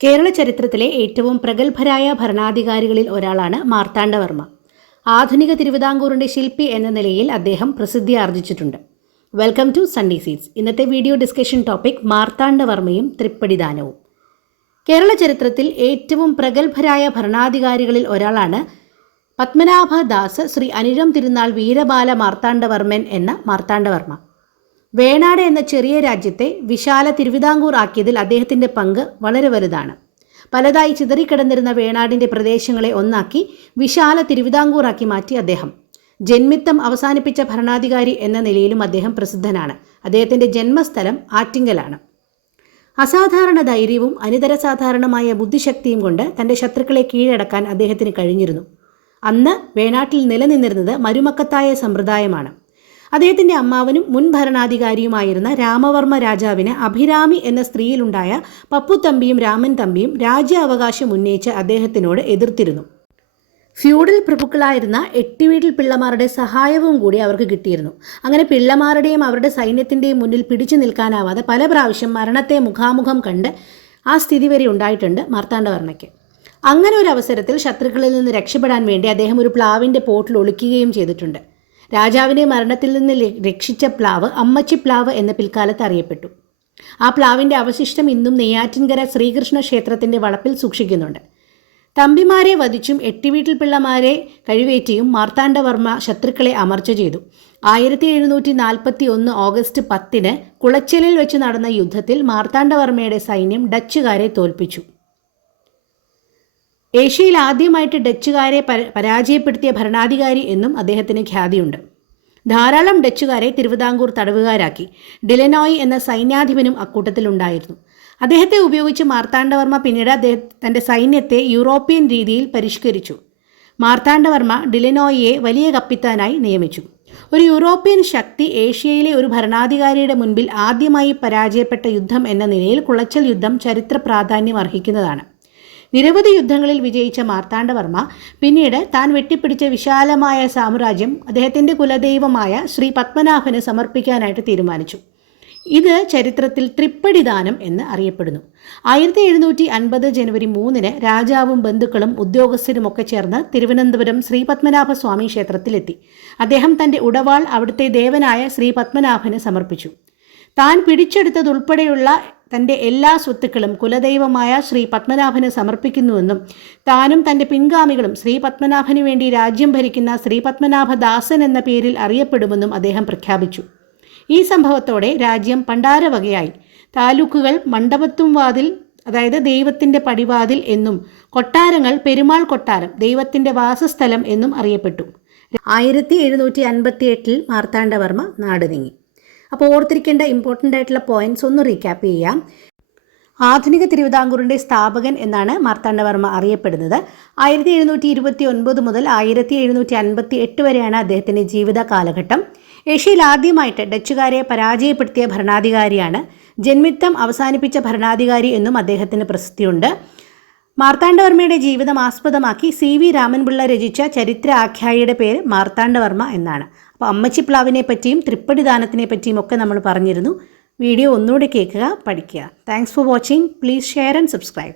കേരള ചരിത്രത്തിലെ ഏറ്റവും പ്രഗത്ഭരായ ഭരണാധികാരികളിൽ ഒരാളാണ് മാർത്താണ്ഡവർമ്മ. ആധുനിക തിരുവിതാംകൂറിന്റെ ശില്പി എന്ന നിലയിൽ അദ്ദേഹം പ്രസിദ്ധി ആർജിച്ചിട്ടുണ്ട്. Welcome to Sunday seeds. ഇന്നത്തെ വീഡിയോ ഡിസ്കഷൻ ടോപ്പിക് മാർത്താണ്ഡവർമ്മയും തൃപ്പടിദാനവും. കേരള ചരിത്രത്തിൽ ഏറ്റവും പ്രഗത്ഭരായ ഭരണാധികാരികളിൽ ഒരാളാണ് പത്മനാഭദാസ് ശ്രീ അനിഴം തിരുനാൾ വീരബാല മാർത്താണ്ഡവർമ്മൻ എന്ന മാർത്താണ്ഡവർമ്മ. വേണാട് എന്ന ചെറിയ രാജ്യത്തെ വിശാല തിരുവിതാംകൂർ ആക്കിയതിൽ അദ്ദേഹത്തിന്റെ പങ്ക് വളരെ വലുതാണ്. പലതായി ചിതറിക്കിടന്നിരുന്ന വേണാടിന്റെ പ്രദേശങ്ങളെ ഒന്നാക്കി വിശാല തിരുവിതാംകൂറാക്കി മാറ്റി അദ്ദേഹം. ജന്മിത്തം അവസാനിപ്പിച്ച ഭരണാധികാരി എന്ന നിലയിലും അദ്ദേഹം പ്രസിദ്ധനാണ്. അദ്ദേഹത്തിന്റെ ജന്മസ്ഥലം ആറ്റിങ്കലാണ് അസാധാരണ ധൈര്യവും അനിതര സാധാരണമായ ബുദ്ധിശക്തിയും കൊണ്ട് തന്റെ ശത്രുക്കളെ കീഴടക്കാൻ അദ്ദേഹത്തിന് കഴിഞ്ഞിരുന്നു. അന്ന് വേണാട്ടിൽ നിലനിന്നിരുന്നത് മരുമക്കത്തായ സമ്പ്രദായമാണ്. അദ്ദേഹത്തിന്റെ അമ്മാവനും മുൻ ഭരണാധികാരിയുമായിരുന്ന രാമവർമ്മ രാജാവിന് അഭിരാമി എന്ന സ്ത്രീയിലുണ്ടായ പപ്പുത്തമ്പിയും രാമൻ തമ്പിയും രാജ്യാവകാശം ഉന്നയിച്ച് അദ്ദേഹത്തിനോട് എതിർത്തിരുന്നു. ഫ്യൂഡൽ പ്രഭുക്കളായിരുന്ന എട്ടിവീട്ടിൽ പിള്ളമാരുടെ സഹായവും കൂടി അവർക്ക് കിട്ടിയിരുന്നു. അങ്ങനെ പിള്ളമാരുടെയും അവരുടെ സൈന്യത്തിന്റെയും മുന്നിൽ പിടിച്ചു നിൽക്കാനാവാതെ പല പ്രാവശ്യം മരണത്തെ മുഖാമുഖം കണ്ട് ആ സ്ഥിതി വരെ ഉണ്ടായിട്ടുണ്ട് മാർത്താണ്ഡവർമ്മയ്ക്ക്. അങ്ങനെ ഒരു അവസരത്തിൽ ശത്രുക്കളിൽ നിന്ന് രക്ഷപ്പെടാൻ വേണ്ടി അദ്ദേഹം ഒരു പ്ലാവിന്റെ പോട്ടിൽ ഒളിക്കുകയും ചെയ്തിട്ടുണ്ട്. രാജാവിനെ മരണത്തിൽ നിന്ന് രക്ഷിച്ച പ്ലാവ് അമ്മച്ചി പ്ലാവ് എന്ന പിൽക്കാലത്ത് അറിയപ്പെട്ടു. ആ പ്ലാവിന്റെ അവശിഷ്ടം ഇന്നും നെയ്യാറ്റിൻകര ശ്രീകൃഷ്ണ ക്ഷേത്രത്തിന്റെ വളപ്പിൽ സൂക്ഷിക്കുന്നുണ്ട്. തമ്പിമാരെ വധിച്ചും എട്ടിവീട്ടിൽ പിള്ളമാരെ കഴിവേറ്റിയും മാർത്താണ്ഡവർമ്മ ശത്രുക്കളെ അമർച്ച ചെയ്തു. ആയിരത്തി എഴുന്നൂറ്റി നാൽപ്പത്തി ഒന്ന് ഓഗസ്റ്റ് പത്തിന് കുളച്ചലിൽ വെച്ച് നടന്ന യുദ്ധത്തിൽ മാർത്താണ്ഡവർമ്മയുടെ സൈന്യം ഡച്ചുകാരെ തോൽപ്പിച്ചു. ഏഷ്യയിൽ ആദ്യമായിട്ട് ഡച്ചുകാരെ പരാജയപ്പെടുത്തിയ ഭരണാധികാരി എന്നും അദ്ദേഹത്തിന് ഖ്യാതിയുണ്ട്. ധാരാളം ഡച്ചുകാരെ തിരുവിതാംകൂർ തടവുകാരാക്കി. ഡിലനോയ് എന്ന സൈന്യാധിപനും അക്കൂട്ടത്തിലുണ്ടായിരുന്നു. അദ്ദേഹത്തെ ഉപയോഗിച്ച് മാർത്താണ്ഡവർമ്മ പിന്നീട് അദ്ദേഹം തന്റെ സൈന്യത്തെ യൂറോപ്യൻ രീതിയിൽ പരിഷ്കരിച്ചു. മാർത്താണ്ഡവർമ്മ ഡിലനോയിയെ വലിയ കപ്പിത്താനായി നിയമിച്ചു. ഒരു യൂറോപ്യൻ ശക്തി ഏഷ്യയിലെ ഒരു ഭരണാധികാരിയുടെ മുൻപിൽ ആദ്യമായി പരാജയപ്പെട്ട യുദ്ധം എന്ന നിലയിൽ കുളച്ചൽ യുദ്ധം ചരിത്ര പ്രാധാന്യം അർഹിക്കുന്നതാണ്. നിരവധി യുദ്ധങ്ങളിൽ വിജയിച്ച മാർത്താണ്ഡവർമ്മ പിന്നീട് താൻ വെട്ടിപ്പിടിച്ച വിശാലമായ സാമ്രാജ്യം അദ്ദേഹത്തിന്റെ കുലദൈവമായ ശ്രീ പത്മനാഭന് സമർപ്പിക്കാനായിട്ട് തീരുമാനിച്ചു. ഇത് ചരിത്രത്തിൽ തൃപ്പടിദാനം എന്ന് അറിയപ്പെടുന്നു. ആയിരത്തി എഴുന്നൂറ്റി അൻപത് ജനുവരി മൂന്നിന് രാജാവും ബന്ധുക്കളും ഉദ്യോഗസ്ഥരുമൊക്കെ ചേർന്ന് തിരുവനന്തപുരം ശ്രീ പത്മനാഭ സ്വാമി ക്ഷേത്രത്തിലെത്തി. അദ്ദേഹം തന്റെ ഉടവാൾ അവിടുത്തെ ദേവനായ ശ്രീ പത്മനാഭന് സമർപ്പിച്ചു. താൻ പിടിച്ചെടുത്തതുൾപ്പെടെയുള്ള തന്റെ എല്ലാ സ്വത്തുക്കളും കുലദൈവമായ ശ്രീ പത്മനാഭന് സമർപ്പിക്കുന്നുവെന്നും താനും തന്റെ പിൻഗാമികളും ശ്രീ പത്മനാഭന് വേണ്ടി രാജ്യം ഭരിക്കുന്ന ശ്രീ പത്മനാഭദാസൻ എന്ന പേരിൽ അറിയപ്പെടുമെന്നും അദ്ദേഹം പ്രഖ്യാപിച്ചു. ഈ സംഭവത്തോടെ രാജ്യം പണ്ടാരവകയായി. താലൂക്കുകൾ മണ്ഡപത്തും വാതിൽ അതായത് ദൈവത്തിന്റെ പടിവാതിൽ എന്നും കൊട്ടാരങ്ങൾ പെരുമാൾ കൊട്ടാരം ദൈവത്തിന്റെ വാസസ്ഥലം എന്നും അറിയപ്പെട്ടു. ആയിരത്തി എഴുന്നൂറ്റി അൻപത്തി എട്ടിൽ മാർത്താണ്ഡവർമ്മ നാട് നീങ്ങി. അപ്പോൾ ഓർത്തിരിക്കേണ്ട ഇമ്പോർട്ടന്റ് ആയിട്ടുള്ള പോയിന്റ്സ് ഒന്ന് റീക്യാപ്പ് ചെയ്യാം. ആധുനിക തിരുവിതാംകൂറിന്റെ സ്ഥാപകൻ എന്നാണ് മാർത്താണ്ഡവർമ്മ അറിയപ്പെടുന്നത്. ആയിരത്തി എഴുന്നൂറ്റി ഇരുപത്തി ഒൻപത് മുതൽ ആയിരത്തി എഴുന്നൂറ്റി അൻപത്തി എട്ട് വരെയാണ് അദ്ദേഹത്തിന്റെ ജീവിത കാലഘട്ടം. ഏഷ്യയിൽ ആദ്യമായിട്ട് ഡച്ചുകാരെ പരാജയപ്പെടുത്തിയ ഭരണാധികാരിയാണ്. ജന്മിത്തം അവസാനിപ്പിച്ച ഭരണാധികാരി എന്നും അദ്ദേഹത്തിന് പ്രസിദ്ധിയുണ്ട്. മാർത്താണ്ഡവർമ്മയുടെ ജീവിതം ആസ്പദമാക്കി സി വി രാമൻപിള്ള രചിച്ച ചരിത്ര ആഖ്യായിയുടെ പേര് മാർത്താണ്ഡവർമ്മ എന്നാണ്. അപ്പോൾ അമ്മച്ചിപ്ലാവിനെ പറ്റിയും തൃപ്പടിദാനത്തിനെ പറ്റിയും ഒക്കെ നമ്മൾ പറഞ്ഞിരുന്നു. വീഡിയോ ഒന്നുകൂടി കേൾക്കുക പഠിക്കുക. Thanks for watching please share and subscribe